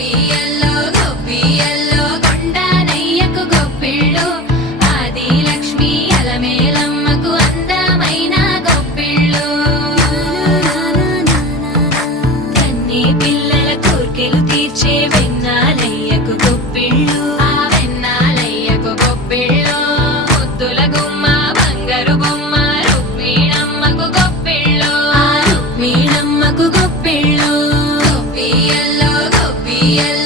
గొప్పియల్లో గొప్పియల్లో కొండనయ్యకు గొప్పిళ్ళు ఆది లక్ష్మి అలమేలమ్మకు అందమైన గొప్పిళ్ళు కన్ని పిల్లల కోర్కెలు తీర్చే వెన్నాలయ్యకు గొప్పిళ్ళు ఆ వెన్నాలయ్యకు గొప్పిళ్ళు ముద్దుల గుమ్మ బంగారు బొమ్మ రుక్మిణమ్మకు గొప్పిళ్ళు ఆ రుక్మిణమ్మకు గొప్పిళ్ళు గొప్పియల్లో గొప్పియల్లో